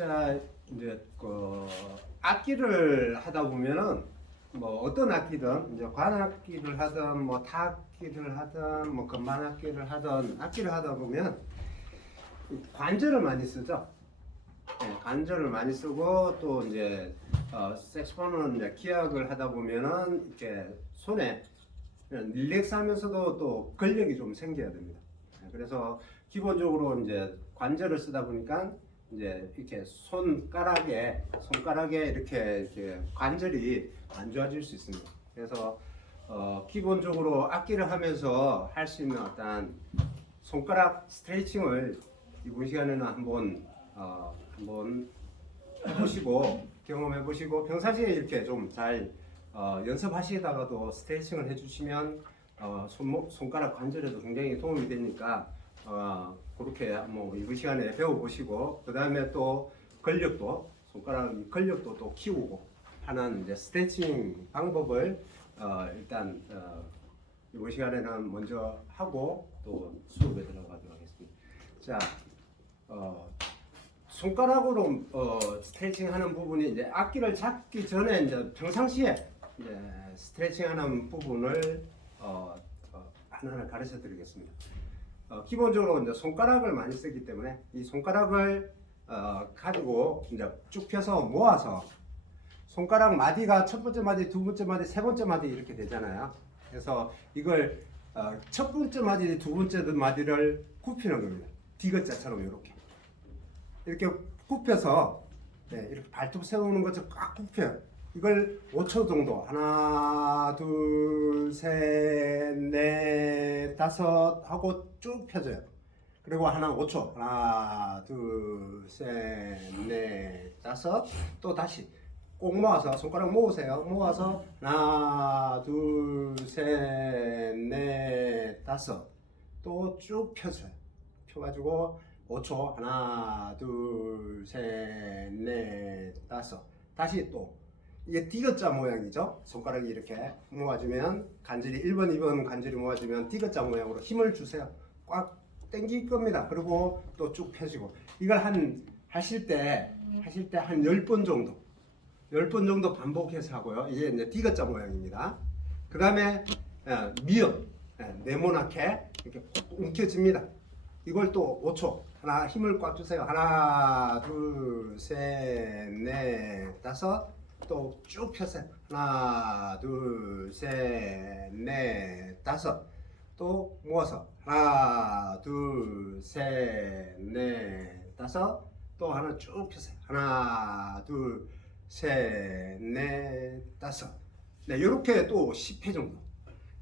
자, 이제 악기를 하다 보면은 뭐 어떤 악기든 이제 관악기를 하든 뭐 타악기를 하든 뭐 건반악기를 하든 악기를 하다 보면 관절을 많이 쓰죠. 네, 관절을 많이 쓰고 또 이제 색소폰은 이제 기악을 하다 보면은 이렇게 손에 릴렉스하면서도 또 근력이 좀 생겨야 됩니다. 네, 그래서 기본적으로 이제 관절을 쓰다 보니까 이제 이렇게 손가락에 이렇게 관절이 안 좋아질 수 있습니다. 그래서 기본적으로 악기를 하면서 할 수 있는 어떤 손가락 스트레칭을 이번 시간에는 한번 해보시고 경험해 보시고 평상시에 이렇게 좀 잘 연습하시다가도 스트레칭을 해주시면 손가락 관절에도 굉장히 도움이 되니까 그렇게 뭐 이번 시간에 배워보시고 그 다음에 또 근력도 손가락 근력도 또 키우고 하는 이제 스트레칭 방법을 일단 이번 시간에는 먼저 하고 또 수업에 들어가도록 하겠습니다. 자, 손가락으로 스트레칭하는 부분이 이제 악기를 잡기 전에 이제 평상시에 이제 스트레칭하는 부분을 하나하나 가르쳐 드리겠습니다. 기본적으로 이제 손가락을 많이 쓰기 때문에 이 손가락을 가지고 이제 쭉 펴서 모아서 손가락 마디가 첫 번째 마디, 두 번째 마디, 세 번째 마디 이렇게 되잖아요. 그래서 이걸 첫 번째 마디, 두 번째 마디를 굽히는 겁니다. 디귿자처럼 이렇게 굽혀서 이렇게 발톱 세우는 것처럼 꽉 굽혀요. 이걸 5초 정도 하나, 둘, 셋, 넷, 다섯 하고 쭉 펴줘요. 그리고 하나 5초 하나, 둘, 셋, 넷, 다섯 또 다시 꼭 모아서 손가락 모으세요. 모아서 하나, 둘, 셋, 넷, 다섯 또 쭉 펴줘요. 펴가지고 5초 하나, 둘, 셋, 넷, 다섯 다시 또 이게 디귿자 모양이죠. 손가락이 이렇게 모아지면 관절이 1번, 2번 관절이 모아지면 디귿자 모양으로 힘을 주세요. 꽉 당길 겁니다. 그리고 또 쭉 펴지고 이걸 하실 때 한 10번 정도 반복해서 하고요. 이게 이제 디귿자 모양입니다. 그 다음에 미음 네모나게 이렇게 움켜집니다. 이걸 또 5초 하나 힘을 꽉 주세요. 하나, 둘, 셋, 넷, 다섯 또 쭉 펴세요. 하나, 둘, 셋, 넷, 다섯 또 모아서 하나, 둘, 셋, 넷, 다섯 또 하나 쭉 펴세요. 하나, 둘, 셋, 넷, 다섯 이렇게 또 10회 정도.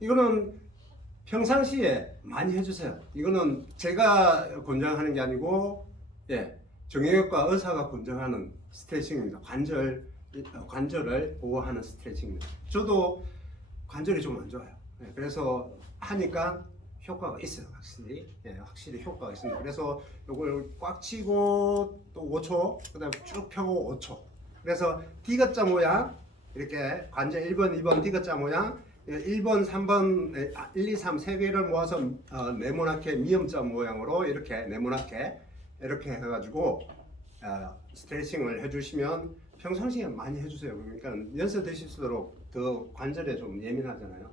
이거는 평상시에 많이 해주세요. 이거는 제가 권장하는 게 아니고 정형외과 의사가 권장하는 스트레칭입니다. 관절을 보호하는 스트레칭입니다. 저도 관절이 좀 안 좋아요. 그래서 하니까 효과가 있어요. 확실히 효과가 있습니다. 그래서 이걸 꽉 치고 또 5초, 그다음 쭉 펴고 5초. 그래서 디귿자 모양 이렇게 관절 1번, 2번 디귿자 모양 1번, 3번, 1, 2, 3 세 개를 모아서 네모나게 미음자 모양으로 이렇게 네모나게 이렇게 해가지고 스트레칭을 해주시면 평상시에 많이 해주세요. 그러니까 연세드실수록 더 관절에 좀 예민하잖아요.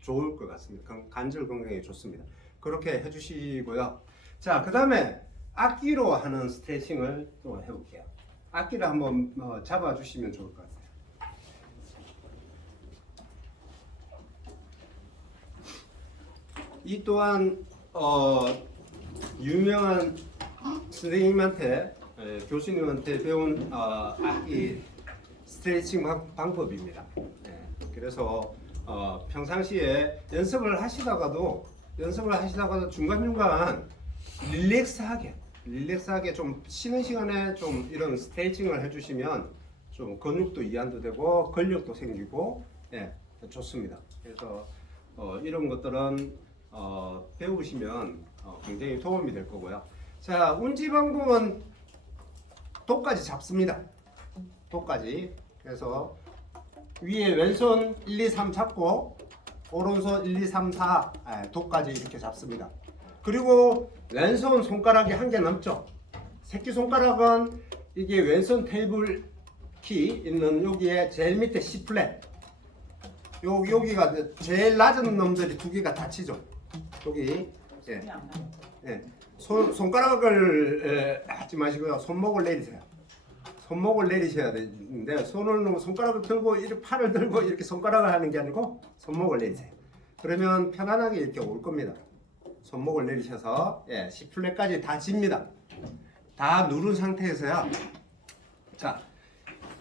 좋을 것 같습니다. 관절 건강에 좋습니다. 그렇게 해주시고요. 자, 그 다음에 악기로 하는 스트레칭을 또 해볼게요. 악기를 한번 잡아주시면 좋을 것 같아요. 이 또한 유명한 선생님한테 교수님한테 배운 악기 스트레칭 방법입니다. 그래서 평상시에 연습을 하시다가도 중간중간 릴렉스하게 좀 쉬는 시간에 좀 이런 스트레칭을 해주시면 좀 근육도 이완도 되고 근력도 생기고 좋습니다. 그래서 이런 것들은 배우시면 굉장히 도움이 될 거고요. 자, 운지 방법은 도까지 잡습니다. 도까지. 그래서 위에 왼손 1, 2, 3 잡고 오른손 1, 2, 3, 4 도까지 이렇게 잡습니다. 그리고 왼손 손가락이 한 개 남죠. 새끼손가락은 이게 왼손 테이블 키 있는 여기에 제일 밑에 C 플랫 여기가 제일 낮은 놈들이 두 개가 닫히죠. 여기 예. 손가락을 하지 마시고요. 손목을 내리세요. 손목을 내리셔야 되는데 손가락을 들고 이렇게 팔을 들고 이렇게 손가락을 하는 게 아니고 손목을 내리세요. 그러면 편안하게 이렇게 올 겁니다. 손목을 내리셔서 예, C 플랫까지 다 집니다. 다 누른 상태에서요. 자,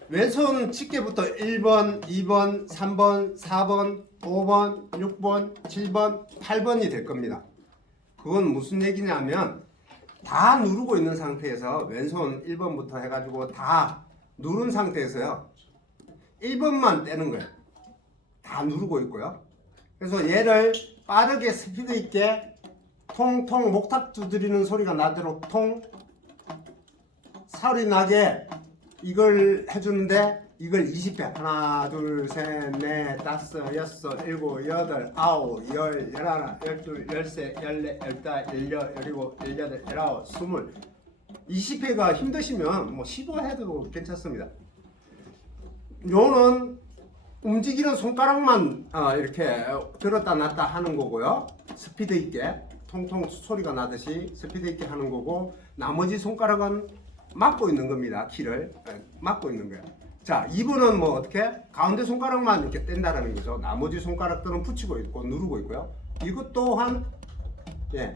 왼손 집게부터 1번, 2번, 3번, 4번, 5번, 6번, 7번, 8번이 될 겁니다. 그건 무슨 얘기냐면 다 누르고 있는 상태에서 왼손 1번부터 해가지고 다 누른 상태에서요. 1번만 떼는 거예요. 다 누르고 있고요. 그래서 얘를 빠르게 스피드 있게 통통 목탁 두드리는 소리가 나도록 통 소리 나게 이걸 해주는데 이걸 20회 하나 둘셋넷 다섯 여섯 일곱 여덟 아홉 열 열하나 열둘 열세 열네 열다 열여 열일곱 열여덟 열아홉 스물 20회가 힘드시면 뭐 15회도 괜찮습니다. 요는 움직이는 손가락만 이렇게 들었다 놨다 하는 거고요. 스피드 있게 통통 소리가 나듯이 스피드 있게 하는 거고 나머지 손가락은 막고 있는 겁니다. 키를 막고 있는 거예요. 자, 2번은 뭐 어떻게? 가운데 손가락만 이렇게 뗀다라는 거죠. 나머지 손가락들은 붙이고 있고 누르고 있고요. 이것 또한 예,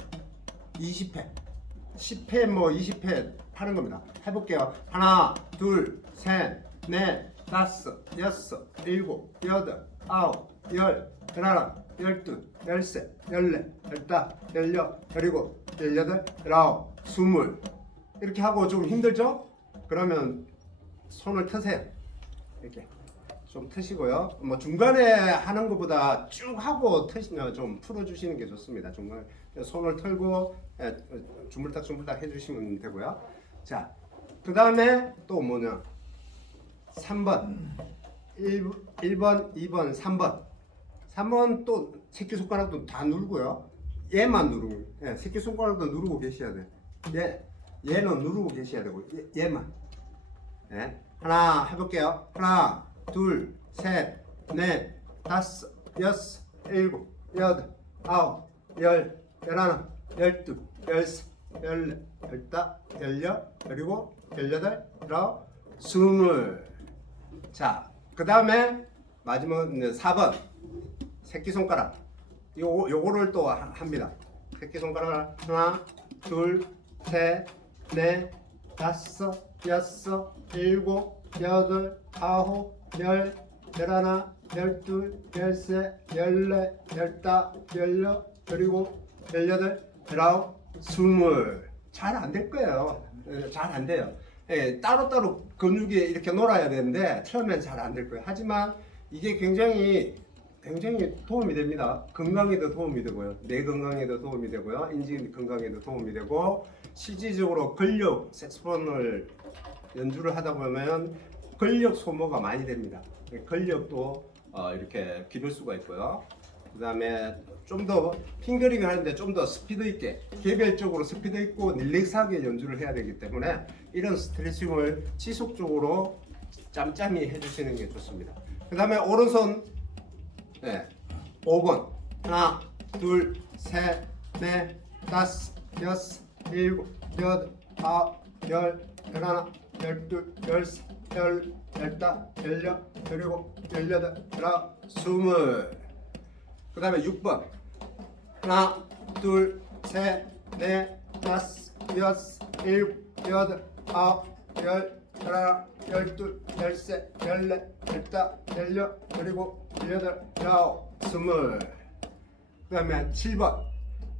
20회, 10회 뭐 20회 하는 겁니다. 해볼게요. 하나, 둘, 셋, 넷, 다섯, 여섯, 일곱, 여덟, 아홉, 열, 열하나, 열둘, 열셋, 열넷, 열다, 열여, 열일곱, 열여덟, 열아홉, 스물 이렇게 하고 좀 힘들죠? 그러면 손을 트세요. 이렇게 좀 트시고요. 뭐 중간에 하는 것보다 쭉 하고 트시면 좀 풀어주시는 게 좋습니다. 중간에 손을 털고 주물딱 해주시면 되고요. 자, 그 다음에 또 뭐냐? 3번, 1번, 2번, 3번. 3번 또 새끼손가락도 다 누르고요. 얘만 누르고, 새끼손가락도 누르고 계셔야 돼요. 얘는 누르고 계셔야 되고, 얘만. 예. 하나 해볼게요. 하나, 둘, 셋, 넷, 다섯, 여섯, 일곱, 여덟, 아홉, 열, 열하나, 열둘, 열셋, 열넷, 열다, 열여, 열일곱, 열여덟, 열아홉, 스물. 자, 그 다음에 마지막 4번 새끼손가락. 요거를 또 합니다. 새끼손가락을 하나, 둘, 셋, 넷, 다섯, 여섯, 일곱, 여덟, 아홉, 열, 열하나, 열둘, 열셋, 열넷, 열다, 열여, 열일곱, 열여덟, 열아홉, 스물. 잘 안 될 거예요. 잘 안 돼요. 따로따로 근육이 이렇게 놀아야 되는데 처음엔 잘 안 될 거예요. 하지만 이게 굉장히 도움이 됩니다. 건강에도 도움이 되고요. 뇌 건강에도 도움이 되고요. 인지 건강에도 도움이 되고 실질적으로 근력 색소폰을 연주를 하다 보면 근력 소모가 많이 됩니다. 근력도 이렇게 기를 수가 있고요. 그 다음에 좀 더 핑거링을 하는데 좀 더 스피드 있게 개별적으로 스피드 있고 릴렉스하게 연주를 해야 되기 때문에 이런 스트레칭을 지속적으로 짬짬이 해주시는 게 좋습니다. 그 다음에 오른손 5번 하나 둘 셋 넷 다섯 여섯 일곱 여덟 아홉 열 열하나 열둘 열셋 열 열다 열여 열일곱 열여덟 열아홉 스물. 그 다음에 6번 하나 둘 셋 넷 다섯 여섯 일곱 여덟 아홉 열 열하나 열둘 열셋 열넷 열다 열여 열일곱 열여덟 열아홉 스물. 그 다음에 7번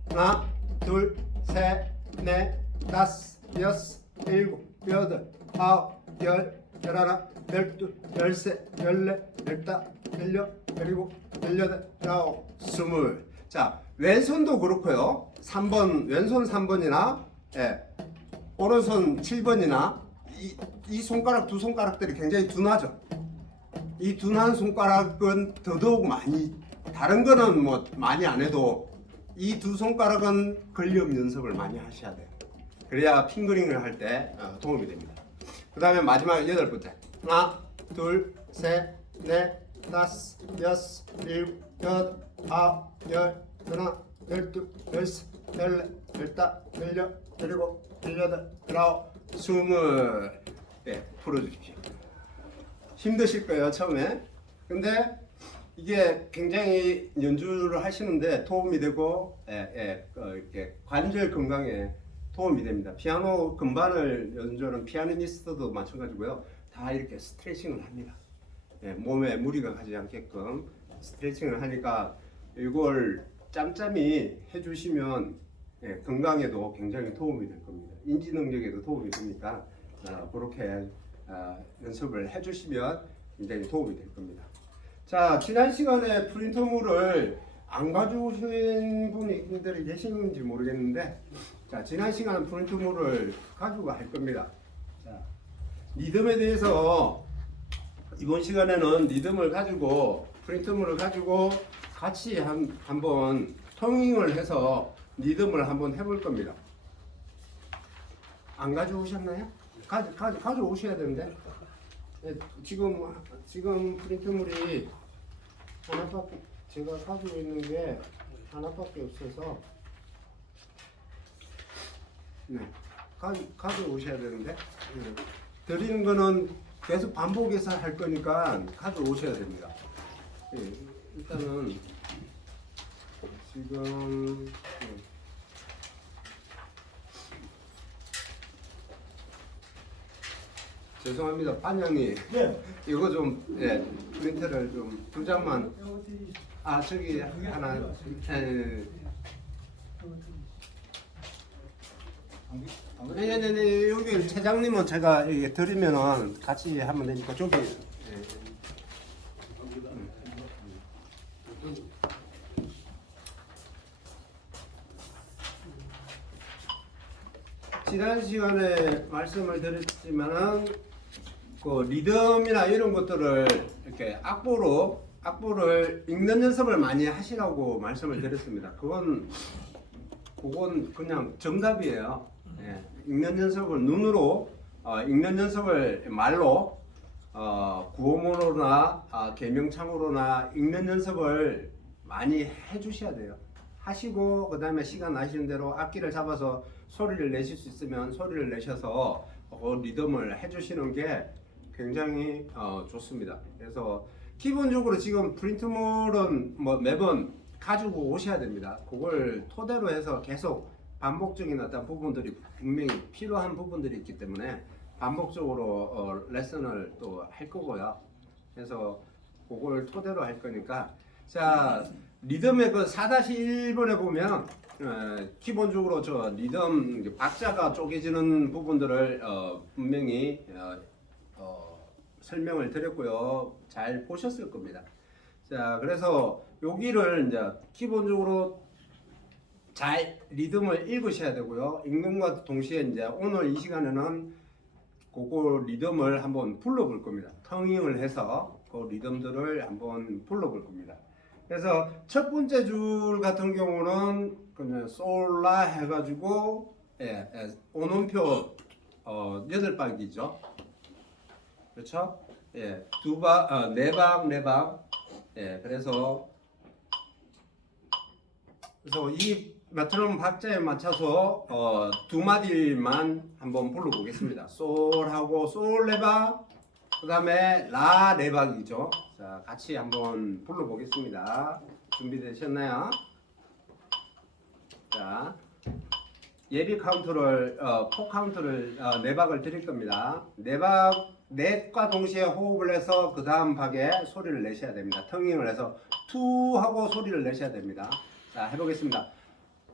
하나 둘 셋 넷 다섯 여섯 일곱 여덟 아홉 열 열하나 열둘 열셋 열넷 열다 열여 열일곱 열여덟 열아홉 스물. 자, 왼손도 그렇고요. 3번 왼손 3번이나 오른손 7번이나 이 손가락 두 손가락들이 굉장히 둔하죠. 이 둔한 손가락은 더더욱 많이, 다른 거는 뭐 많이 안 해도 이 두 손가락은 근력 연습을 많이 하셔야 돼요. 그래야 핑거링을 할 때 도움이 됩니다. 그 다음에 마지막 8번째. 하나, 둘, 셋, 넷, 다섯, 여섯, 일곱, 여덟, 아홉, 열, 하나, 열둘, 열셋, 열넷, 열다, 열여, 열일곱, 열여덟, 열아홉, 20. 예, 풀어주십시오. 힘드실 거예요 처음에. 근데 이게 굉장히 연주를 하시는데 도움이 되고 이렇게 관절 건강에 도움이 됩니다. 피아노 건반을 연주하는 피아니스트도 마찬가지고요. 다 이렇게 스트레칭을 합니다. 몸에 무리가 가지 않게끔 스트레칭을 하니까 이걸 짬짬이 해주시면 건강에도 굉장히 도움이 될 겁니다. 인지 능력에도 도움이 되니까 그렇게 연습을 해주시면 굉장히 도움이 될 겁니다. 자, 지난 시간에 프린터물을 안 가져오신 분들이 계시는지 모르겠는데, 자, 지난 시간에 프린터물을 가지고 할 겁니다. 자, 리듬에 대해서 이번 시간에는 리듬을 가지고 프린터물을 가지고 같이 한번 통잉을 해서 리듬을 한번 해볼 겁니다. 안 가져오셨나요? 가져오셔야 되는데. 지금 프린트물이 하나밖에, 제가 가지고 있는 게 하나밖에 없어서 가져오셔야 되는데, 드리는 거는 계속 반복해서 할 거니까 가져오셔야 됩니다. 일단은 지금 죄송합니다, 반장님. 네. 이거 좀 프린트를 좀 2장만. 저기 하나. 네. 여기 차장님은 제가 드리면은 같이 하면 되니까 저기. 지난 시간에 말씀을 드렸지만은 그 리듬이나 이런 것들을 이렇게 악보를 읽는 연습을 많이 하시라고 말씀을 드렸습니다. 그건 그냥 정답이에요. 읽는 연습을 눈으로 읽는 연습을 말로 구호모로나 계명창으로나 읽는 연습을 많이 해주셔야 돼요. 하시고 그 다음에 시간 나시는 대로 악기를 잡아서 소리를 내실 수 있으면 소리를 내셔서 리듬을 해주시는 게 굉장히 좋습니다. 그래서 기본적으로 지금 프린트물은 매번 가지고 오셔야 됩니다. 그걸 토대로 해서 계속 반복적인 어떤 부분들이 분명히 필요한 부분들이 있기 때문에 반복적으로 레슨을 또 할 거고요. 그래서 그걸 토대로 할 거니까, 자, 리듬의 그 4-1번에 보면 기본적으로 저 리듬 박자가 쪼개지는 부분들을 분명히 설명을 드렸고요. 잘 보셨을 겁니다. 자, 그래서 여기를 이제 기본적으로 잘 리듬을 읽으셔야 되고요. 읽는과 동시에 이제 오늘 이 시간에는 그거 리듬을 한번 불러볼 겁니다. 텅잉을 해서 그 리듬들을 한번 불러볼 겁니다. 그래서 첫 번째 줄 같은 경우는 그냥 솔라 해가지고 오음표 8박이죠. 그렇죠? 네 박. 그래서 이 메트로놈 박자에 맞춰서 2마디만 한번 불러보겠습니다. 솔하고 솔 4박, 그 다음에 라 4박이죠. 자, 같이 한번 불러보겠습니다. 준비되셨나요? 자, 예비 카운트를 4카운트를 4박을 드릴 겁니다. 4박 넷과 동시에 호흡을 해서 그 다음 박에 소리를 내셔야 됩니다. 텅잉을 해서 투 하고 소리를 내셔야 됩니다. 자, 해보겠습니다.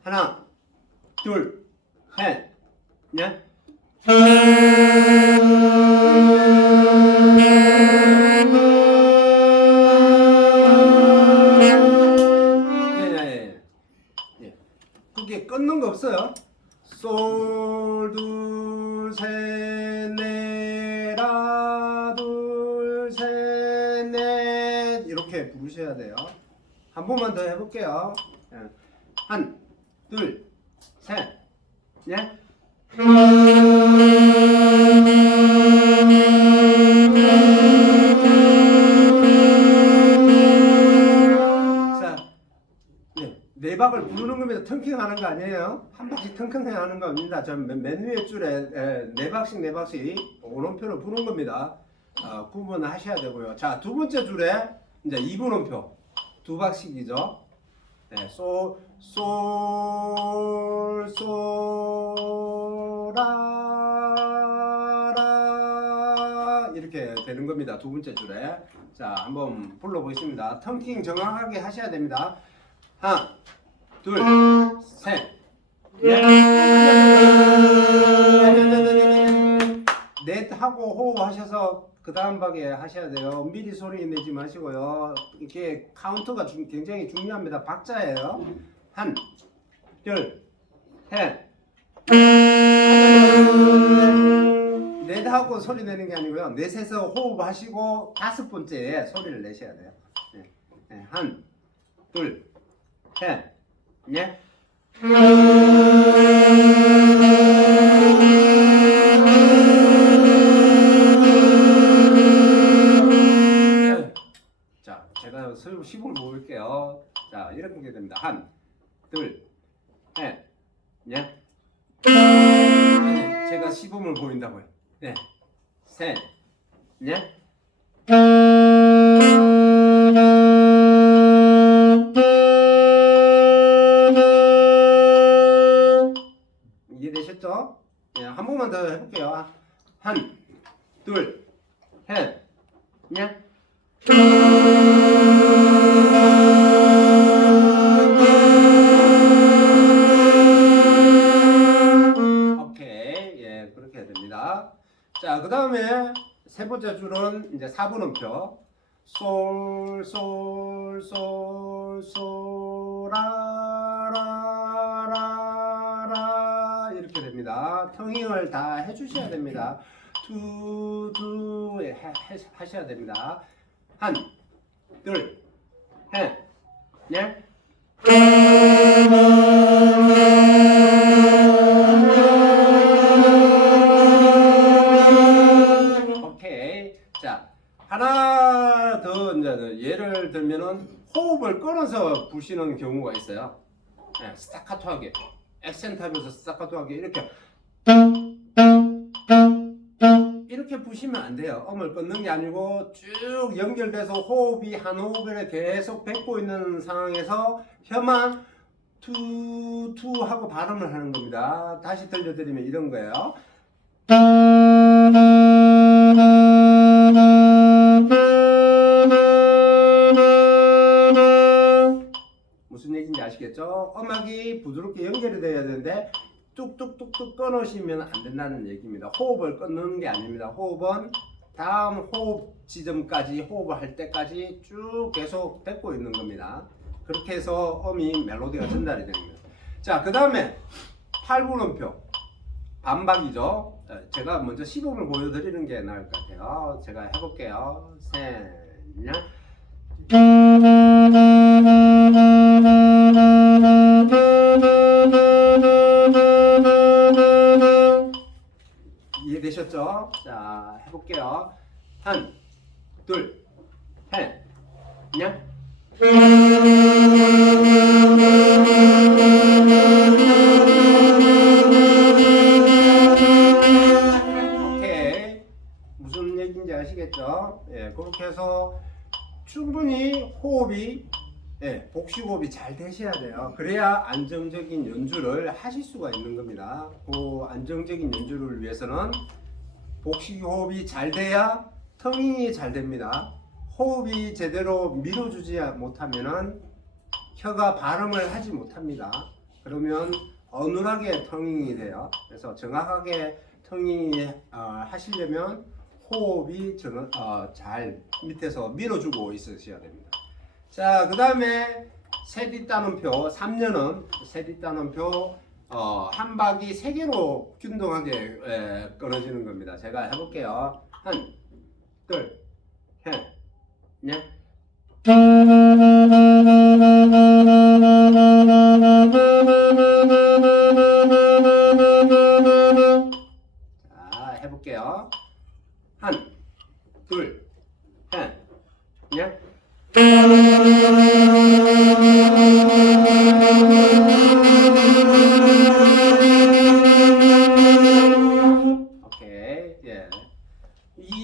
하나, 둘, 셋, 넷. 그게 끊는 거 없어요. 솔, 둘, 셋, 넷, 라, 둘, 셋, 넷. 이렇게 부르셔야 돼요. 한 번만 더 해볼게요. 한, 둘, 셋, 넷. 음악을 부르는 겁니다. 텅킹하는 거 아니에요. 한 박씩 텅텅하는 겁니다. 맨 위에 줄에 네 박씩 네 박씩 오음표를 부는 겁니다. 구분하셔야 되고요. 자, 두 번째 줄에 이제 2분음표 두 박씩이죠. 네, 솔, 라, 이렇게 되는 겁니다. 두 번째 줄에. 자, 한번 불러보겠습니다. 텅킹 정확하게 하셔야 됩니다. 하나, 둘, 셋, 넷. 넷 하고 호흡 하셔서 그 다음 박에 하셔야 돼요. 미리 소리 내지 마시고요. 이렇게 카운터가 굉장히 중요합니다. 박자예요. 한, 둘, 셋. 넷 하고 소리 내는 게 아니고요. 넷에서 호흡하시고 다섯 번째에 소리를 내셔야 돼요. 네. 네. 한, 둘, 셋, 넷. 자, 제가 시범을 보일게요. 자, 이렇게 보게 됩니다. 한, 둘, 셋, 넷. 제가 시범을 보인다고요. 네, 셋, 넷. 이해되셨죠? 네, 한 번만 더 해볼게요. 한, 둘, 셋, 넷. 오케이, 예, 그렇게 해야 됩니다. 자, 그 다음에 세 번째 줄은 이제 4분음표. 솔, 솔, 솔, 솔, 라, 라, 라, 라. 이렇게 됩니다. 텅잉을 다 해주셔야 됩니다. 투, 투, 하셔야 됩니다. 한, 둘, 셋, 넷. 오케이. 자, 하나 더 이제 예를 들면은 호흡을 끊어서 부시는 경우가 있어요. 네, 스타카토하게, 액센트하면서 스타카토하게 이렇게 부시면 안 돼요. 음을 끊는 게 아니고 쭉 연결돼서 호흡이 한 호흡을 계속 뱉고 있는 상황에서 혀만 투 하고 발음을 하는 겁니다. 다시 들려드리면 이런 거예요. 무슨 얘기인지 아시겠죠? 음악이 부드럽게 연결이 돼야 되는데 뚝뚝뚝뚝 끊으시면 안 된다는 얘기입니다. 호흡을 끊는 게 아닙니다. 호흡은 다음 호흡 지점까지 호흡을 할 때까지 쭉 계속 뱉고 있는 겁니다. 그렇게 해서 음이 멜로디가 전달이 됩니다. 자, 그 다음에 8분음표 반박이죠. 제가 먼저 시범을 보여드리는 게 나을 것 같아요. 제가 해볼게요. 셋, 넷. 이해되셨죠? 자, 해볼게요. 한, 둘, 셋, 넷. 오케이. 무슨 얘기인지 아시겠죠? 예, 그렇게 해서 충분히 호흡이 복식호흡이 잘 되셔야 돼요. 그래야 안정적인 연주를 하실 수가 있는 겁니다. 그 안정적인 연주를 위해서는 복식호흡이 잘 돼야 텅잉이 잘 됩니다. 호흡이 제대로 밀어주지 못하면은 혀가 발음을 하지 못합니다. 그러면 어눌하게 텅잉이 돼요. 그래서 정확하게 텅잉이 하시려면 호흡이 잘 밑에서 밀어주고 있으셔야 됩니다. 자, 그 다음에 세뒷단음표 3년은 세뒷단음표 한 박이 3개로 균등하게 끊어지는 겁니다. 제가 해볼게요. 한, 둘, 셋, 넷. 자, 해볼게요. 한, 둘, 셋, 넷.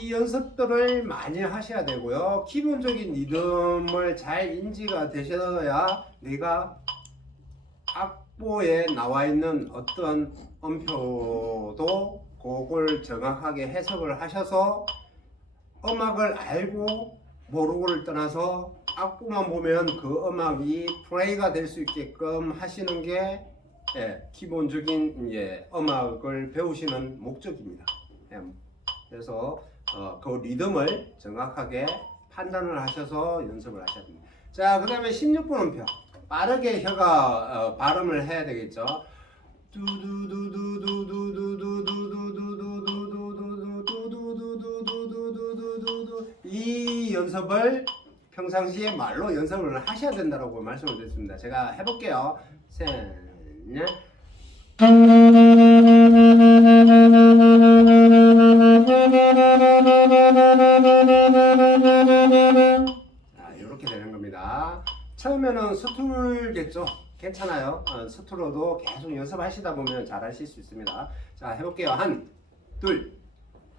이 연습들을 많이 하셔야 되고요. 기본적인 리듬을 잘 인지가 되셔야 내가 악보에 나와 있는 어떤 음표도 그걸 정확하게 해석을 하셔서 음악을 알고 모르고를 떠나서 악보만 보면 그 음악이 플레이가 될 수 있게끔 하시는 게 기본적인 음악을 배우시는 목적입니다. 그래서 그 리듬을 정확하게 판단을 하셔서 연습을 하셔야 됩니다. 자, 그 다음에 16번 음표 빠르게 혀가 발음을 해야 되겠죠. 이 연습을 평상시에 말로 연습을 하셔야 된다고 말씀을 드렸습니다. 제가 해볼게요. 셋, 넷. 자, 이렇게 되는 겁니다. 처음에는 서툴겠죠. 괜찮아요. 서툴어도 계속 연습하시다 보면 잘 하실 수 있습니다. 자, 해볼게요. 한, 둘,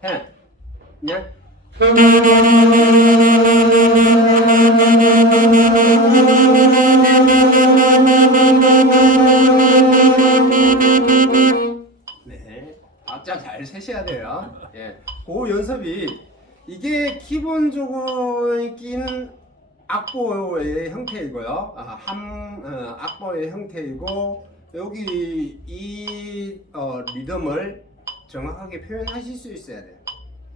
셋, 넷. 네, 박자 잘 세셔야 돼요. 예, 그 연습이 이게 기본적인 악보의 형태이고요. 악보의 형태이고 여기 이 리듬을 정확하게 표현하실 수 있어야 돼요.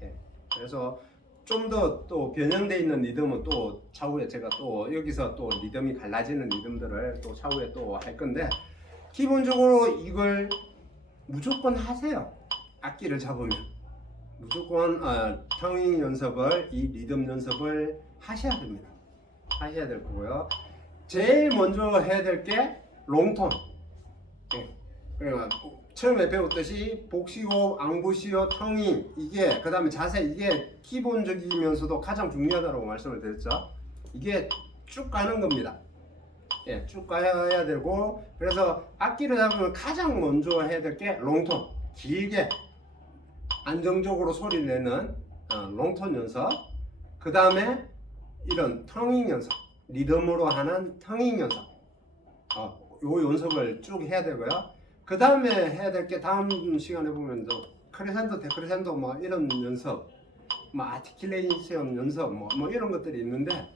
예, 그래서 좀 더 또 변형되어 있는 리듬은 또 차후에 제가 또 여기서 또 리듬이 갈라지는 리듬들을 또 차후에 또 할 건데 기본적으로 이걸 무조건 하세요. 악기를 잡으면 무조건 텅잉 연습을 이 리듬 연습을 하셔야 됩니다. 하셔야 될 거고요. 제일 먼저 해야 될 게 롱톤. 그러니까 처음에 배웠듯이 복시호, 앙부시호, 텅잉 이게 그 다음에 자세 이게 기본적이면서도 가장 중요하다고 말씀을 드렸죠. 이게 쭉 가는 겁니다. 예, 쭉 가야 되고 그래서 악기를 잡으면 가장 먼저 해야 될 게 롱톤 길게 안정적으로 소리 내는 롱톤 연습 그 다음에 이런 텅잉 연습 리듬으로 하는 텅잉 연습 요 연습을 쭉 해야 되고요. 그 다음에 해야 될 게 다음 시간에 보면 크레센도 데크레센도 뭐 이런 연습 뭐 아티큘레이션 연습 뭐 이런 것들이 있는데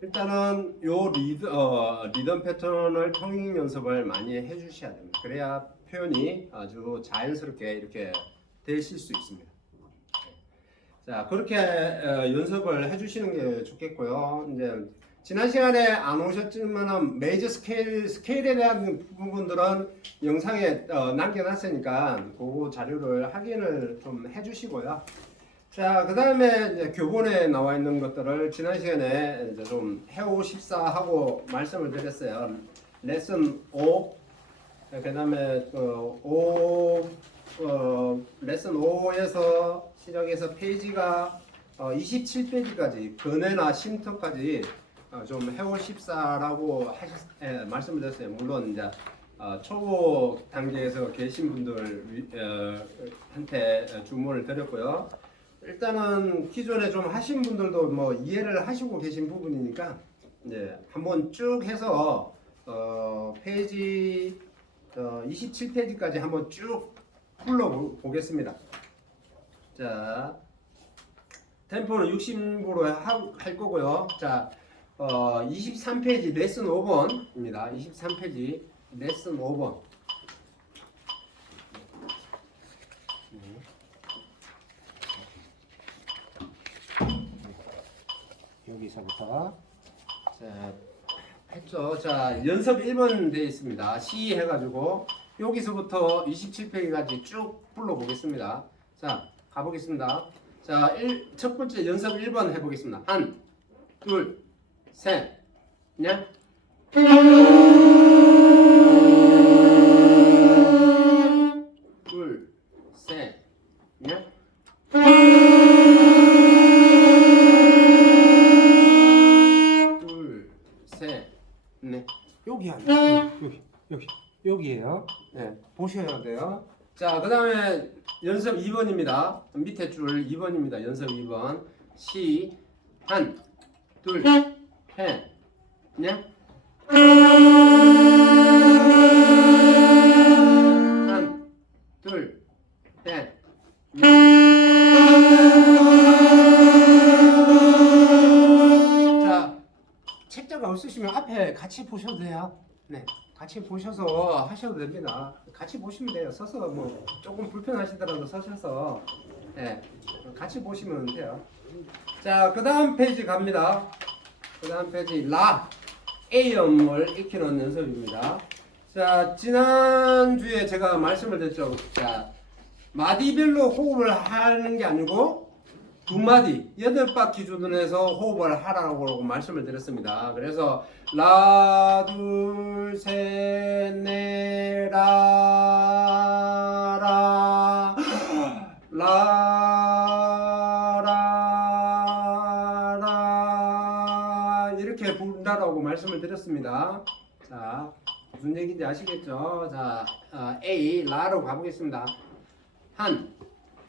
일단은 요 리듬 패턴을 텅잉 연습을 많이 해주셔야 됩니다. 그래야 표현이 아주 자연스럽게 이렇게 되실 수 있습니다. 자, 그렇게 연습을 해주시는 게 좋겠고요. 이제 지난 시간에 안 오셨지만은 메이저 스케일에 대한 부분들은 영상에 남겨놨으니까 그 자료를 확인을 좀 해주시고요. 자, 그 다음에 이제 교본에 나와 있는 것들을 지난 시간에 이제 좀 해오십사 하고 말씀을 드렸어요. 레슨 5, 그 다음에 레슨 5에서 시작해서 페이지가 27페이지까지 근해나 쉼터까지 좀 해오십사라고 말씀을 드렸어요. 물론 이제 초보 단계에서 계신 분들한테 주문을 드렸고요. 일단은 기존에 좀 하신 분들도 뭐 이해를 하시고 계신 부분이니까 이제 한번 쭉 해서 페이지 27페이지까지 한번 쭉 불러보겠습니다. 자, 템포는 60으로 할 거고요. 자, 23페이지 레슨 5번입니다. 23페이지 레슨 5번. 여기서부터 자, 했죠. 자, 연습 1번 되어 있습니다. C 해가지고 여기서부터 27페이지까지 쭉 불러보겠습니다. 자, 가보겠습니다. 자, 첫 번째 연습 1번 해보겠습니다. 한, 둘, 셋, 넷. 둘, 셋, 넷. 둘, 셋, 넷. 여기 아니에요. 여기에요. 네, 보셔야 돼요. 자, 그 다음에 연습 2번입니다. 밑에 줄 2번입니다. 연습 2번. 시, 한, 둘, 해, 냐? 한, 둘, 해, 냐? 자, 책자가 없으시면 앞에 같이 보셔도 돼요. 네. 같이 보셔서 하셔도 됩니다. 같이 보시면 돼요. 서서 뭐 조금 불편하시더라도 서셔서 같이 보시면 돼요. 자, 그 다음 페이지 갑니다. 그 다음 페이지 라 A음을 익히는 연습입니다. 자, 지난주에 제가 말씀을 드렸죠. 자, 마디별로 호흡을 하는 게 아니고 두 마디, 8박 기준으로 해서 호흡을 하라고 말씀을 드렸습니다. 그래서 라, 둘, 셋, 넷, 라, 라 이렇게 부른다라고 말씀을 드렸습니다. 자, 무슨 얘기인지 아시겠죠? 자, A, 라로 가보겠습니다. 한,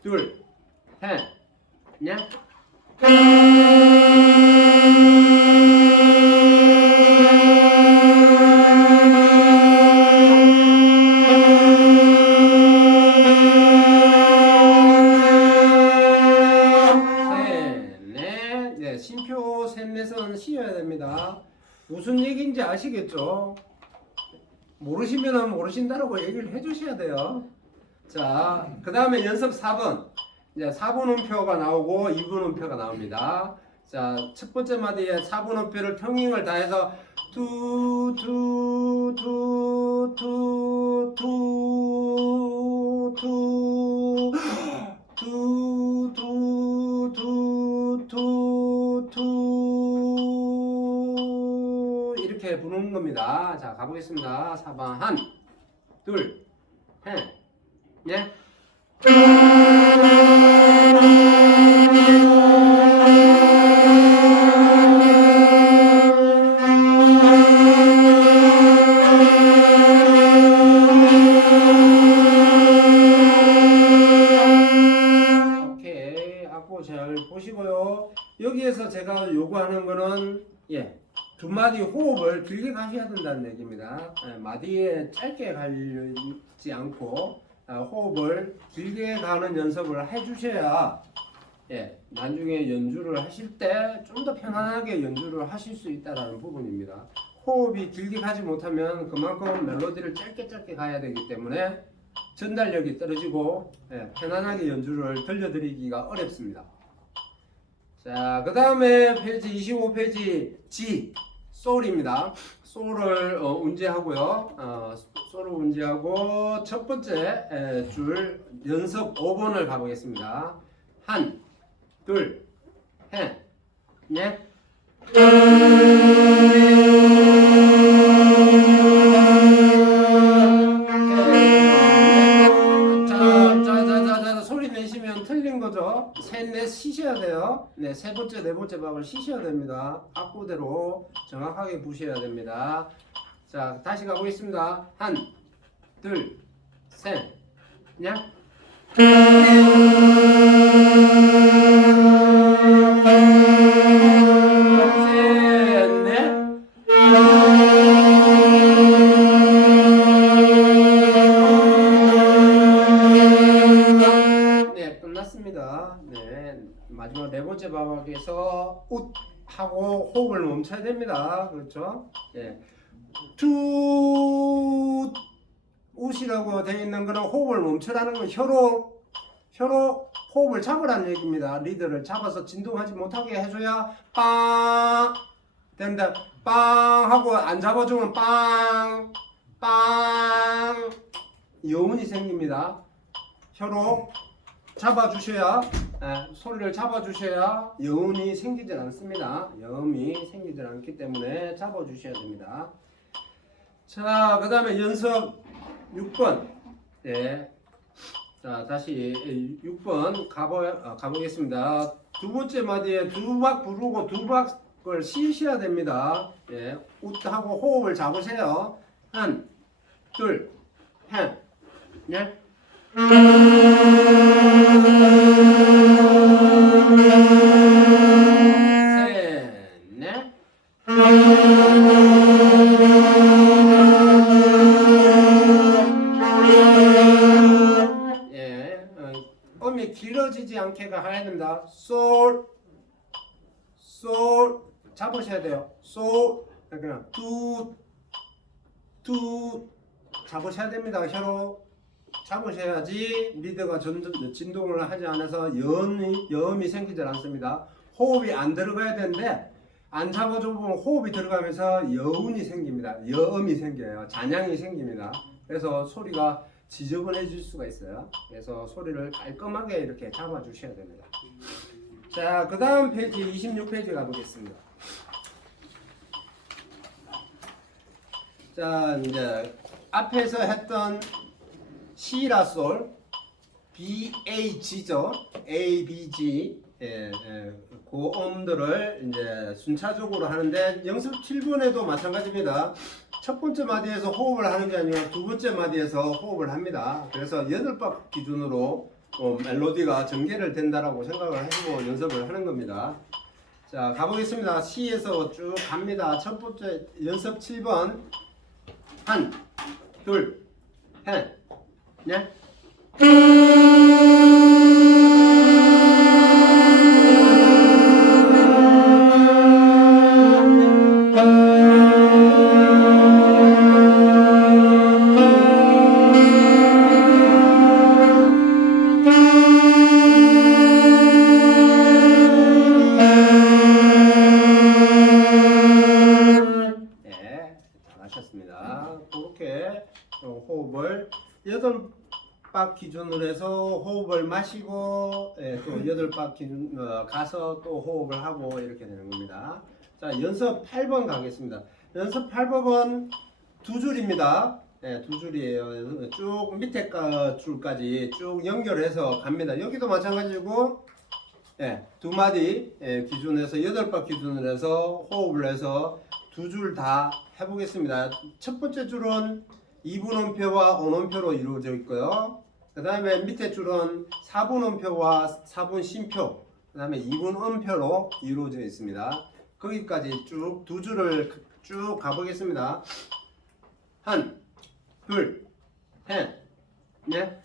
둘, 셋, 냐? 네, 심표 셋넷은 쉬어야 됩니다. 무슨 얘기인지 아시겠죠? 모르시면 모르신다라고 얘기를 해주셔야 돼요. 자, 그 다음에 연습 4번. 이제 4분음표가 나오고 2분음표가 나옵니다. 자, 첫 번째 마디에 4분음표를 평행을 다해서 투, 투, 투, 투, 투, 투, 투, 투, 투, 투, 투 이렇게 부르는 겁니다. 자, 가보겠습니다. 4번 한, 둘, 셋, 넷. 오케이, 악보 잘 보시고요. 여기에서 제가 요구하는 거는 두 마디 호흡을 길게 가셔야 된다는 얘기입니다. 마디에 짧게 가지 않고 호흡을 길게 가는 연습을 해주셔야 나중에 연주를 하실 때 좀 더 편안하게 연주를 하실 수 있다는 부분입니다. 호흡이 길게 가지 못하면 그만큼 멜로디를 짧게 가야 되기 때문에 전달력이 떨어지고 편안하게 연주를 들려드리기가 어렵습니다. 자, 그 다음에 페이지 25페이지 G 소울입니다. 소울을 운지하고요. 소울을 운지하고 첫 번째 줄 연습 5번을 가보겠습니다. 한, 둘, 셋, 넷. 자, 소리 내시면 틀린 거죠. 셋, 넷 쉬셔야 돼요. 네, 세 번째, 네 번째 박을 쉬셔야 됩니다. 악보대로 정확하게 부셔야 됩니다. 자, 다시 가보겠습니다. 한, 둘, 셋, 넷. 마지막 네 번째 박에서 웃 하고 호흡을 멈춰야 됩니다. 그렇죠? 투 웃이라고 되어 있는 거는 호흡을 멈추라는 건 혀로 호흡을 잡으라는 얘기입니다. 리드를 잡아서 진동하지 못하게 해줘야 빵 된다. 빵 하고 안 잡아주면 빵 여운이 생깁니다. 혀로 잡아주셔야 소리를 잡아주셔야 여음이 생기질 않습니다. 여음이 생기질 않기 때문에 잡아주셔야 됩니다. 자, 그 다음에 연습 6번. 자, 다시 6번 가보겠습니다. 두 번째 마디에 두 박 부르고 두 박을 쉬셔야 됩니다. 웃하고 호흡을 잡으세요. 한, 둘, 셋, 넷. 떨어지지 않게가 해야 됩니다. 솔, 솔 잡으셔야 돼요. 솔 그냥 뚜 잡으셔야 됩니다. 혀로 잡으셔야지 리드가 진동을 하지 않아서 여음이 생기지 않습니다. 호흡이 안 들어가야 되는데 안 잡아줘 보면 호흡이 들어가면서 여운이 생깁니다. 여음이 생겨요. 잔향이 생깁니다. 그래서 소리가 지저분해질 수가 있어요. 그래서 소리를 깔끔하게 이렇게 잡아주셔야 됩니다. 자, 그 다음 페이지 26페이지 가보겠습니다. 자, 이제 앞에서 했던 시라솔 BH죠. A, B, G 고음들을 이제 순차적으로 하는데 연습 7분에도 마찬가지입니다. 첫 번째 마디에서 호흡을 하는 게 아니라 두 번째 마디에서 호흡을 합니다. 그래서 8박 기준으로 멜로디가 전개를 된다라고 생각을 하시고 연습을 하는 겁니다. 자, 가보겠습니다. C에서 쭉 갑니다. 첫 번째 연습 7번 한, 둘, 셋, 넷. 그렇게 호흡을 8박 기준으로 해서 호흡을 마시고 또 8박 기준 가서 또 호흡을 하고 이렇게 되는 겁니다. 자, 연습 8번 가겠습니다. 연습 8번은 두 줄입니다. 두 줄이에요. 쭉 밑에 줄까지 쭉 연결해서 갑니다. 여기도 마찬가지고 두 마디 기준에서 8박 기준으로 해서 호흡을 해서 두 줄 다 해보겠습니다. 첫 번째 줄은 2분 음표와 5음표로 이루어져 있고요. 그 다음에 밑에 줄은 4분 음표와 4분 심표, 그 다음에 2분 음표로 이루어져 있습니다. 거기까지 쭉 두 줄을 쭉 가보겠습니다. 한, 둘, 셋, 넷.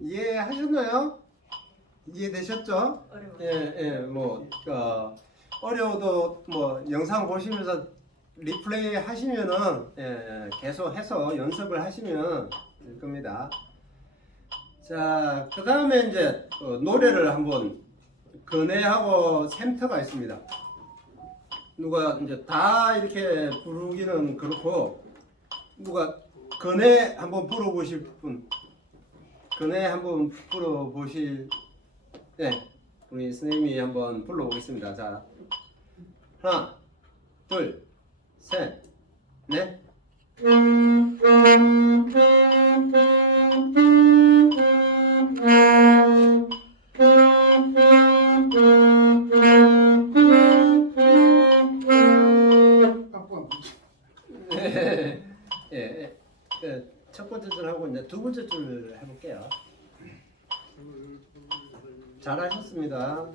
이해하셨나요? 이해되셨죠? 어려워도 영상 보시면서 리플레이 하시면은 계속 해서 연습을 하시면 될 겁니다. 자, 그 다음에 이제 노래를 한번 근해하고 샘터가 있습니다. 누가 이제 다 이렇게 부르기는 그렇고 누가 근해 한번 불어보실 분, 근해 한번 불어보실, 우리 선생님이 한번 불러보겠습니다. 자, 하나, 둘, 셋, 넷. 첫 번째 줄 하고 이제 두 번째 줄 해볼게요. 잘하셨습니다.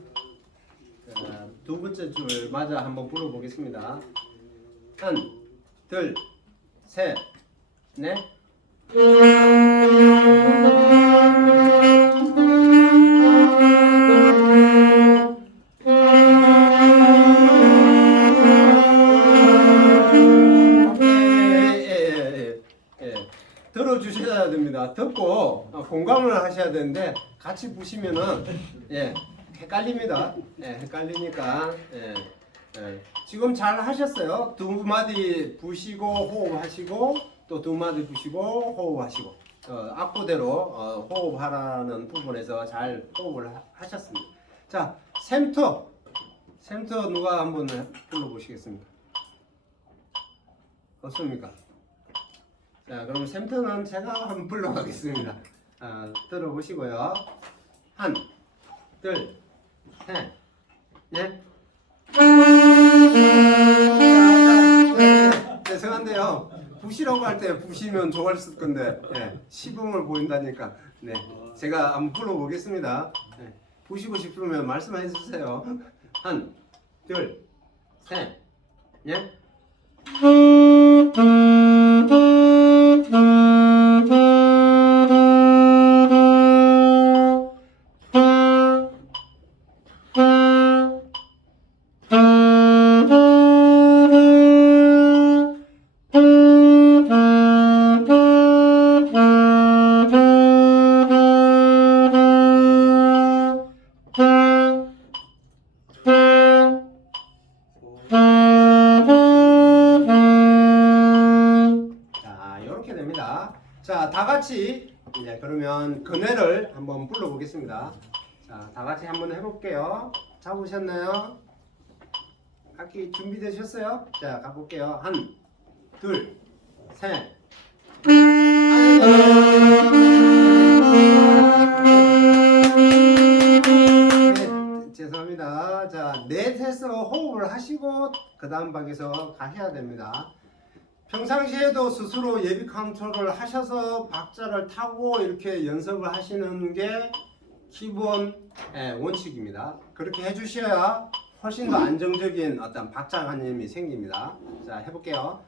두 번째 줄 맞아 한번 불러보겠습니다. 한, 둘, 셋, 넷. 들어주셔야 됩니다. 듣고 공감을 하셔야 되는데 같이 보시면은 헷갈립니다. 헷갈리니까 지금 잘 하셨어요. 두 마디 부시고 호흡하시고 또 두 마디 부시고 호흡하시고 악보대로 호흡하라는 부분에서 잘 호흡을 하셨습니다. 자, 샘터 누가 한번 불러보시겠습니까? 없습니까? 자, 그럼 샘터는 제가 한번 불러가겠습니다. 들어보시고요. 한, 둘, 셋, 넷. 죄송한데요. 부시라고 할 때 부시면 좋아했을 건데 시범을 보인다니까. 네, 제가 한번 불러보겠습니다. 부시고 싶으면 말씀해 주세요. 한, 둘, 셋, 넷. 자, 이렇게 됩니다. 자, 다 같이 이제 그러면 그네를 한번 불러보겠습니다. 자, 다 같이 한번 해볼게요. 잡으셨나요? 악기 준비되셨어요? 자, 가볼게요. 한, 둘, 셋. 네, 죄송합니다. 자, 넷에서 호흡을 하시고 그 다음 방에서 가셔야 됩니다. 평상시에도 스스로 예비 컨트롤을 하셔서 박자를 타고 이렇게 연습을 하시는 게 기본 원칙입니다. 그렇게 해주셔야 훨씬 더 안정적인 어떤 박자감이 생깁니다. 자, 해볼게요.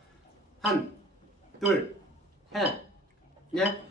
한, 둘, 셋, 넷.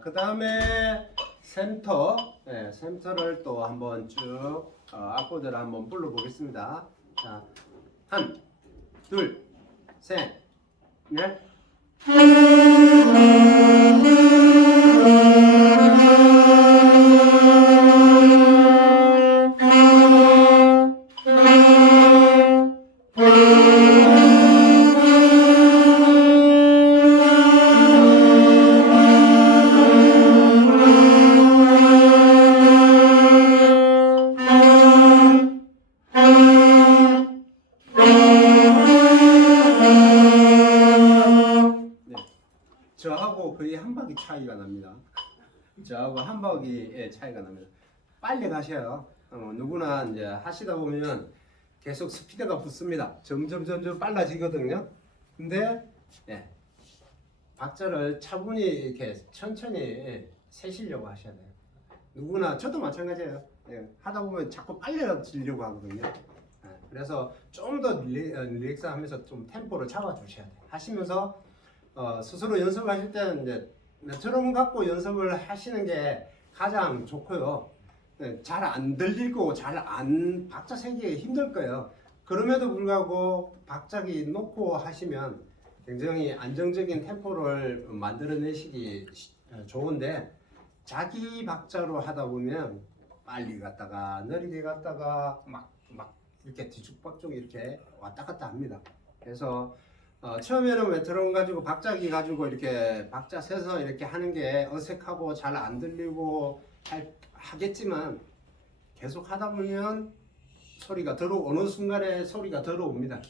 그 다음에 센터를 또 한번 쭉 악보들을 한번 불러보겠습니다. 자, 한, 둘, 셋, 넷. 저하고 거의 한 바퀴 차이가 납니다. 저하고 한 바퀴의 차이가 납니다. 빨리 가셔요. 누구나 이제 하시다 보면 계속 스피드가 붙습니다. 점점 빨라지거든요. 근데 박자를 차분히 이렇게 천천히 세시려고 하셔야 돼요. 누구나 저도 마찬가지예요. 하다 보면 자꾸 빨라지려고 하거든요. 그래서 좀 더 릴렉스하면서 좀 템포를 잡아주셔야 돼요. 하시면서 스스로 연습하실 때는 이제 메트로놈 갖고 연습을 하시는 게 가장 좋고요. 잘 안 들리고 박자 세기가 힘들 거예요. 그럼에도 불구하고 박자기 놓고 하시면 굉장히 안정적인 템포를 만들어내시기 좋은데 자기 박자로 하다 보면 빨리 갔다가 느리게 갔다가 막 이렇게 뒤죽박죽 이렇게 왔다 갔다 합니다. 그래서 처음에는 메트로놈 가지고 박자기 가지고 이렇게 박자 세서 이렇게 하는 게 어색하고 잘 안 들리고 하겠지만 계속 하다 보면 소리가 어느 순간에 소리가 들어옵니다.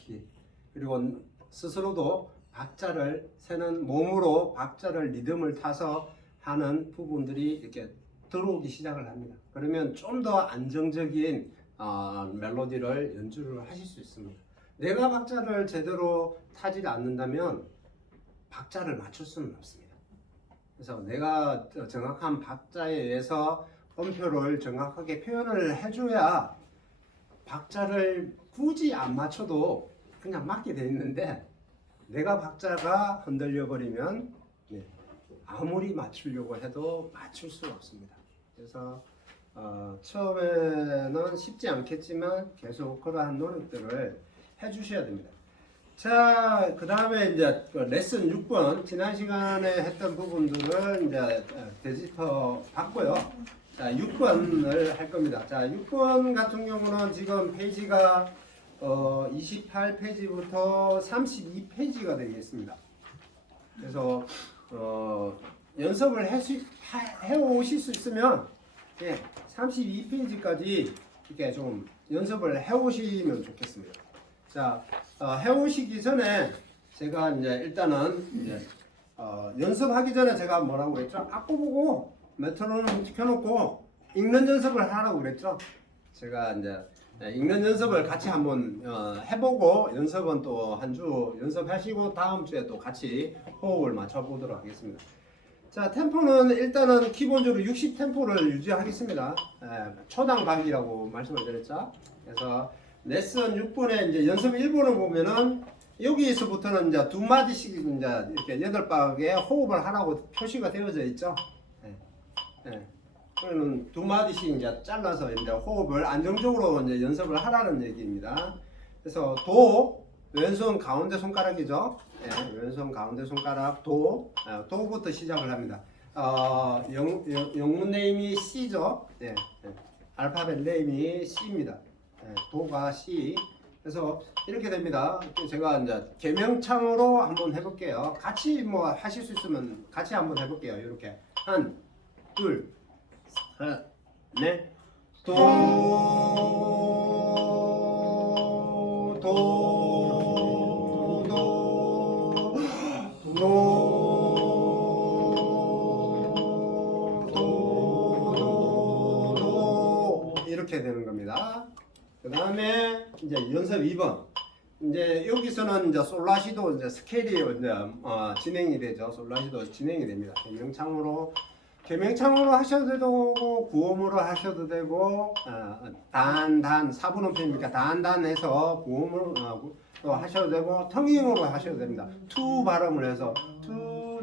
그리고 스스로도 박자를 세는 몸으로 박자를 리듬을 타서 하는 부분들이 이렇게 들어오기 시작을 합니다. 그러면 좀 더 안정적인 멜로디를 연주를 하실 수 있습니다. 내가 박자를 제대로 타지 않는다면 박자를 맞출 수는 없습니다. 그래서 내가 정확한 박자에 의해서 음표를 정확하게 표현을 해줘야 박자를 굳이 안 맞춰도 그냥 맞게 돼 있는데 내가 박자가 흔들려 버리면 아무리 맞추려고 해도 맞출 수 없습니다. 그래서 처음에는 쉽지 않겠지만 계속 그러한 노력들을 해주셔야 됩니다. 자, 그 다음에 이제 그 레슨 6번 지난 시간에 했던 부분들은 이제 데지터 봤고요. 자, 6번을 할 겁니다. 자, 6번 같은 경우는 지금 페이지가 28페이지부터 32페이지가 되겠습니다. 그래서 연습을 해오실 수 있으면 32페이지까지 이렇게 좀 연습을 해오시면 좋겠습니다. 자, 해오시기 전에 제가 이제 일단은 이제 연습하기 전에 제가 뭐라고 했죠? 악보 보고 메트로놈 켜놓고 읽는 연습을 하라고 그랬죠? 제가 이제 읽는 연습을 같이 한번 해보고 연습은 또 한 주 연습하시고 다음 주에 또 같이 호흡을 맞춰보도록 하겠습니다. 자, 템포는 일단은 기본적으로 60 템포를 유지하겠습니다. 초당 박이라고 말씀을 드렸죠. 그래서 레슨 6번에 이제 연습 1번을 보면은 여기에서부터는 이제 두 마디씩 이제 이렇게 8박에 호흡을 하라고 표시가 되어져 있죠. 그러면 두 마디씩 이제 잘라서 이제 호흡을 안정적으로 이제 연습을 하라는 얘기입니다. 그래서 도, 왼손 가운데 손가락이죠. 왼손 가운데 손가락 도부터 시작을 합니다. 영문 네임이 C죠. 알파벳 네임이 C입니다. 도가 C. 그래서 이렇게 됩니다. 제가 이제 개명창으로 한번 해볼게요. 같이 뭐 하실 수 있으면 같이 한번 해볼게요. 이렇게 한, 둘, 셋, 넷, 도, 도, 도, 도, 도, 도, 이렇게 되는 겁니다. 그 다음에 이제 연습 2번. 이제 여기서는 이제 솔라시도 이제 스케일이 이제 진행이 되죠. 솔라시도 진행이 됩니다. 개명창으로 하셔도 되고 구음으로 하셔도 되고 단 4분음표니까 단단해서 구음으로 또 하셔도 되고 텅잉으로 하셔도 됩니다. 투 발음을 해서 투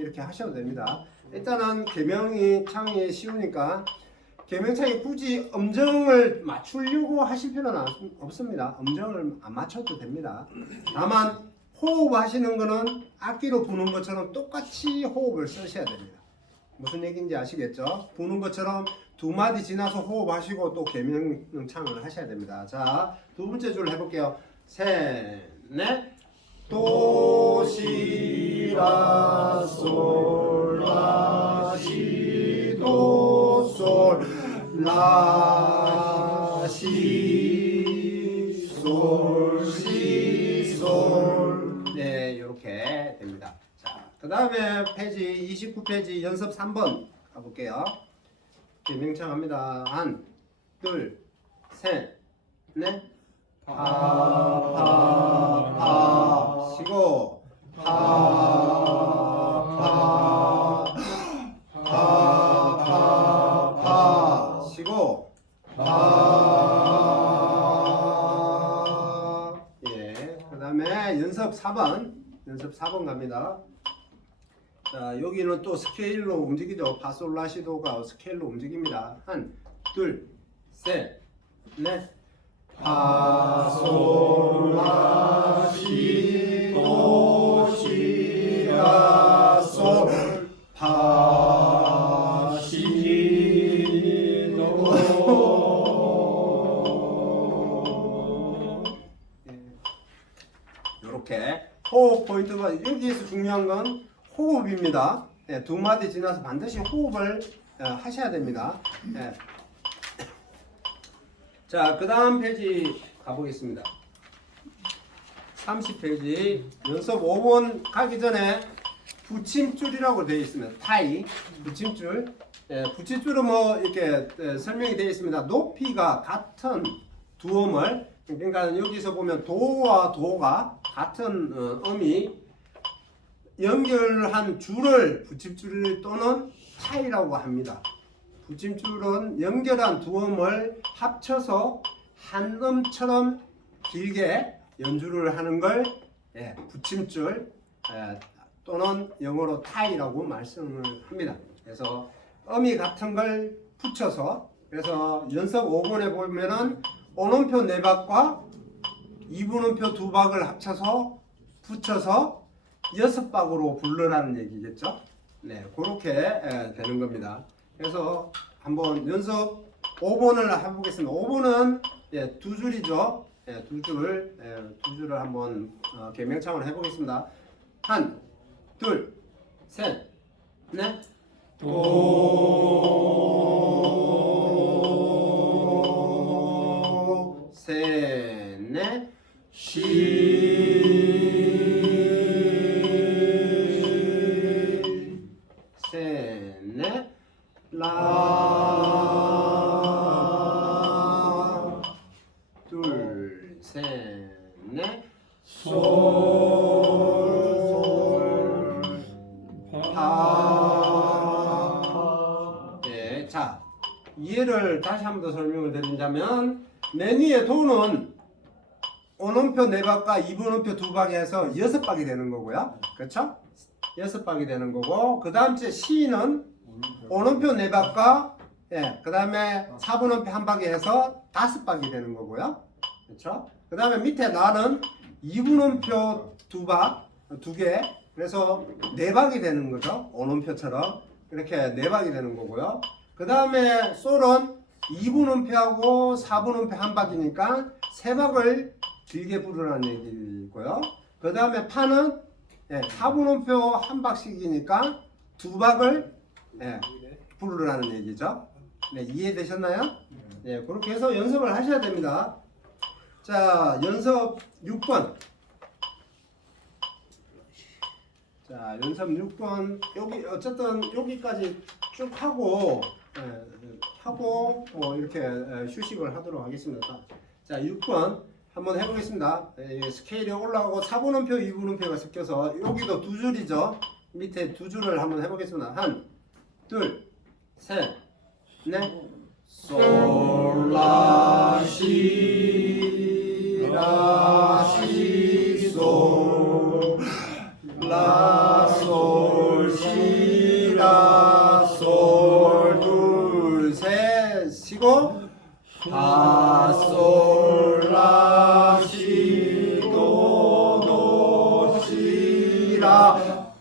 이렇게 하셔도 됩니다. 일단은 개명창이 쉬우니까 개명창에 굳이 음정을 맞추려고 하실 필요는 없습니다. 음정을 안 맞춰도 됩니다. 다만 호흡하시는 거는 악기로 부는 것처럼 똑같이 호흡을 쓰셔야 됩니다. 무슨 얘기인지 아시겠죠? 부는 것처럼 두 마디 지나서 호흡하시고 또 개명창을 하셔야 됩니다. 자, 두 번째 줄 해볼게요. 셋, 넷. 도, 시, 라, 솔, 라, 시, 도, 솔, 라, 시, 솔, 시, 솔. 네, 이렇게 됩니다. 자, 그 다음에 페이지 29페이지 연습 3번 가볼게요. 개명창 합니다. 한, 둘, 셋, 넷. 파, 쉬고 쉬고 그 다음에 연습 4번 갑니다. 자, 여기는 또 스케일로 움직이죠. 파솔라시도가 스케일로 움직입니다. 한, 둘, 셋, 넷. 파, 솔, 라, 시, 도, 시, 라, 솔, 파, 시, 도. 이렇게 호흡 포인트가 여기에서 중요한 건 호흡입니다. 두 마디 지나서 반드시 호흡을 하셔야 됩니다. 자, 그 다음 페이지 가보겠습니다. 30페이지 연습 5번 가기 전에 붙임줄이라고 되어 있습니다. 타이 붙임줄. 붙임줄은 뭐 이렇게 설명이 되어 있습니다. 높이가 같은 두 음을, 그러니까 여기서 보면 도와 도가 같은 음이 연결한 줄을 붙임줄 또는 타이라고 합니다. 붙임줄은 연결한 두 음을 합쳐서 한 음처럼 길게 연주를 하는 걸 붙임줄 또는 영어로 타이라고 말씀을 합니다. 그래서 음이 같은 걸 붙여서, 그래서 연습 5번에 보면은 오음표 4박과 2분음표 두 박을 합쳐서 붙여서 6박으로 부르라는 얘기겠죠. 네, 그렇게 되는 겁니다. 그래서 한번 연습 5번을 해보겠습니다. 5번은 두 줄이죠. 두 줄을 한번 개명창으로 해보겠습니다. 한, 둘, 셋, 넷, 도, 셋, 넷, 시, 셋, 넷, 라, 둘, 셋, 넷, 솔, 파. 네, 자, 이해를 다시 한 번 더 설명을 드리자면, 맨 위에 도는 오음표 4박과 2분음표 2박에 해서 6박이 되는 거고요. 그렇죠? 6박이 되는 거고, 그 다음 째 시는 오음표 4박과 그 다음에 4분음표 1박에 해서 5박이 되는 거고요. 그렇죠? 그 다음에 밑에 나는 2분음표 2박, 2개, 그래서 4박이 되는 거죠. 오음표처럼 이렇게 4박이 되는 거고요. 그 다음에 솔은 2분음표하고 4분음표 1박이니까 3박을 길게 부르라는 얘기고요. 그 다음에 파는 4분음표 1박씩이니까 2박을 부르라는 얘기죠. 네, 이해되셨나요? 네, 그렇게 해서 연습을 하셔야 됩니다. 자, 연습 6번. 자, 연습 6번. 여기 어쨌든 여기까지 쭉 하고 이렇게 휴식을 하도록 하겠습니다. 자, 6번 한번 해보겠습니다. 스케일이 올라가고 4분음표, 2분음표가 섞여서 여기도 두 줄이죠. 밑에 두 줄을 한번 해보겠습니다. 한, 둘, 셋, 넷, 솔, 라, 시, 라, 시, 솔, 라, 솔, 시, 라, 솔, 둘, 셋, 쉬고 파, 솔, 라, 시, 도, 시, 라,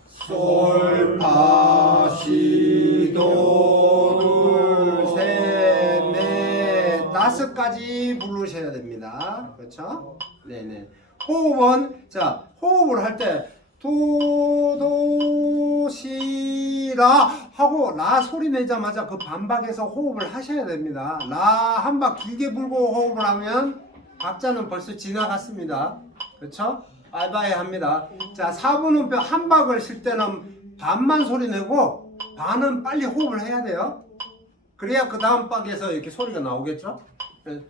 솔, 파, 시, 도, 둘, 셋, 넷, 5까지 부르셔야 됩니다. 그렇죠? 네네. 호흡은, 자, 호흡을 할 때 도, 시, 라 하고 라 소리 내자마자 그 반박에서 호흡을 하셔야 됩니다. 라 한 박 길게 불고 호흡을 하면 박자는 벌써 지나갔습니다. 그렇죠? 알바해야 합니다. 자, 4분음표 한 박을 쉴 때는 반만 소리 내고 반은 빨리 호흡을 해야 돼요. 그래야 그 다음 박에서 이렇게 소리가 나오겠죠?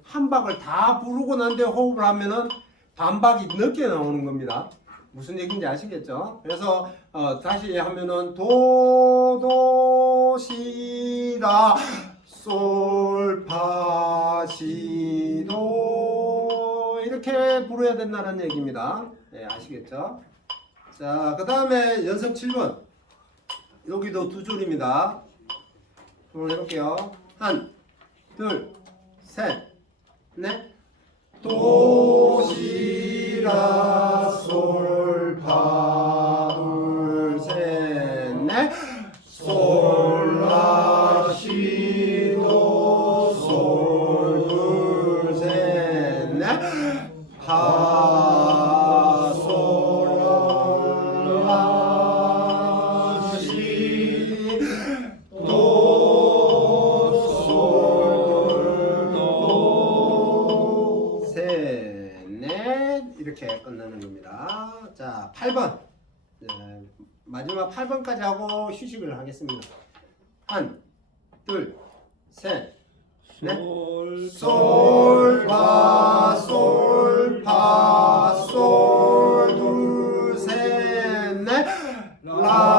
한 박을 다 부르고 난 뒤에 호흡을 하면은 반박이 늦게 나오는 겁니다. 무슨 얘기인지 아시겠죠? 그래서 다시 하면은 도, 시, 라, 솔, 파, 시, 도 이렇게 부르야 된다는 얘기입니다. 네, 아시겠죠? 자, 그 다음에 연습 7번. 여기도 두 줄입니다. 한번 해볼게요. 한, 둘, 셋, 넷, 도, 시, 라, 솔, 파, 둘, 셋, 넷, 솔, 라, 시, 도, 솔, 둘, 셋, 넷, 파, 솔, 라, 시, 도, 솔, 도, 셋, 넷 이렇게 끝나는 겁니다. 자, 8번. 마지막 8번까지 하고 휴식을 하겠습니다. 한, 둘, 셋, 넷. 솔, 파, 솔, 파, 솔, 둘, 셋, 넷. 라,